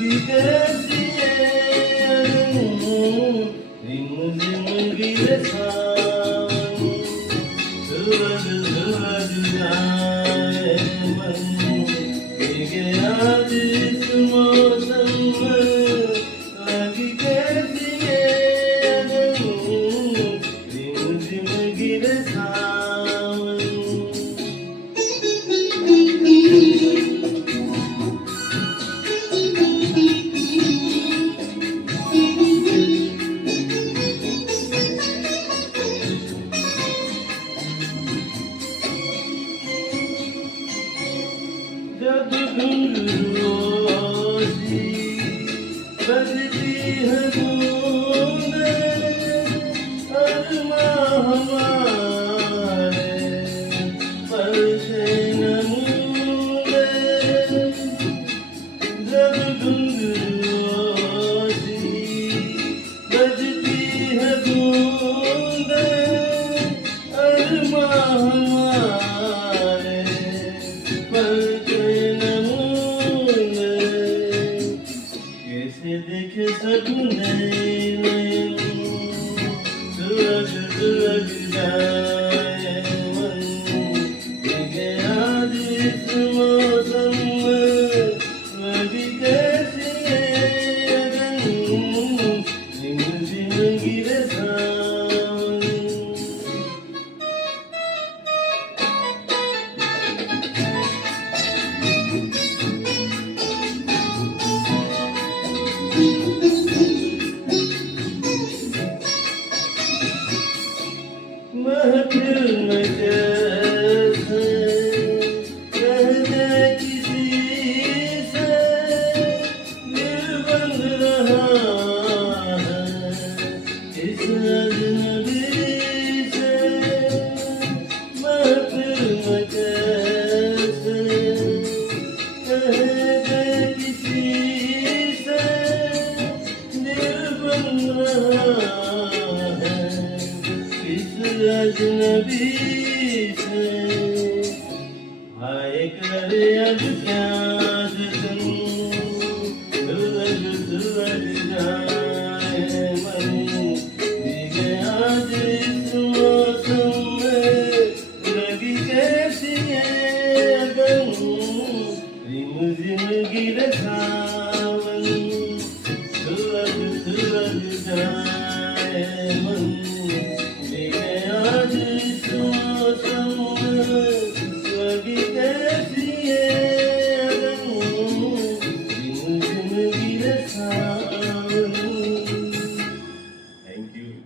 लगी कैसी है अगन, रिम झिम गिरे सावन, सूरज सूरज जाए मन, भीगे आज इस मौसम में, लगी कैसी है अगन, रिम झिम गिरे सावन। जब घुंघरू सी बजती है बूंदें, अरमां हमारे पल से न मूंदे। जब घुंघरू सी बजती है बूंदें, अरमां हमारे पल देखे सपने में, सूरज सूरज जाए मन, भीगे आज इस मौसम में, लगी कैसी है अगन, झिम झिम गिरे सावन। महफिल में कैसे कह दे किसी से, दिल बंध रहा है इस अजनबी से। महफिल में कैसे कह दे किसी से, दिल बंध रहा है इस अजनबी से। हाय करे अब क्या जतन, सूरज सूरज जाए मन, भीगे आज इस मौसम में, लगी कैसी है अगन, रिम झिम गिरे सावन, सूरज सूरज जाए मन,